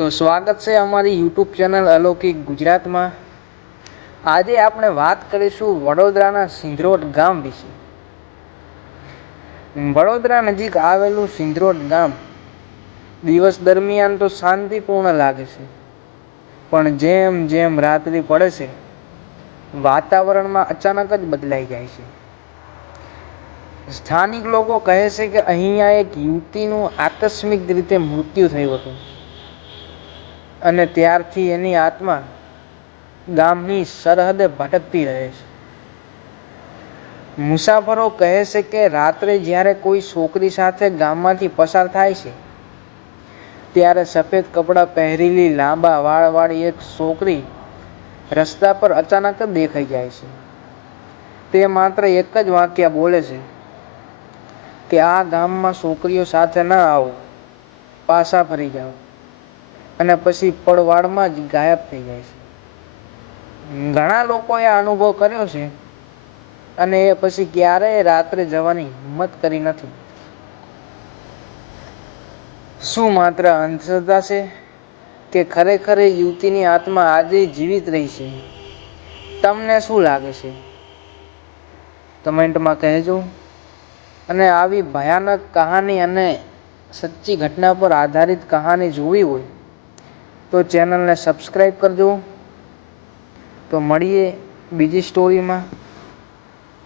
તો સ્વાગત છે અમારી યુટ્યુબ ચેનલ અલૌકિક ગુજરાતમાં। આજે આપણે વાત કરીશું વડોદરાના સિંધરોડ ગામ વિશે। વડોદરા નજીક આવેલું સિંધરોડ ગામ દિવસ દરમિયાન તો શાંતિપૂર્ણ લાગે છે, પણ જેમ જેમ રાત્રિ પડે છે વાતાવરણમાં અચાનક જ બદલાઈ જાય છે। સ્થાનિક લોકો કહે છે કે અહીંયા એક યુવતીનું આકસ્મિક રીતે મૃત્યુ થયું હતું અને ત્યારથી એની આત્મા ગામની સરહદે ભટકતી રહે છે। મુસાફરો કહે છે કે રાત્રે જ્યારે કોઈ છોકરી સાથે ગામમાંથી પસાર થાય છે, ત્યારે સફેદ કપડાં પહેરેલી લાંબા વાળવાળી એક છોકરી રસ્તા પર અચાનક જ દેખાઈ જાય છે। તે માત્ર એક જ વાક્ય બોલે છે કે આ ગામમાં છોકરીઓ સાથે ન આવો, પાછા ફરી જાઓ, અને પછી પળવારમાં જ ગાયબ થઈ જાય છે। ઘણા લોકોએ આ અનુભવ કર્યો છે અને એ પછી ક્યારેય રાત્રે જવાની હિંમત કરી નથી। શું માત્ર અંધશ્રદ્ધા છે કે ખરેખર એ યુવતીની આત્મા આજે જીવિત રહી છે? તમને શું લાગે છે? કમેન્ટમાં કહેજો। અને આવી ભયાનક કહાની અને સચ્ચી ઘટના પર આધારિત કહાની જોવી હોય તો ચેનલને સબસ્ક્રાઈબ કરજો। તો મળીએ બીજી સ્ટોરીમાં।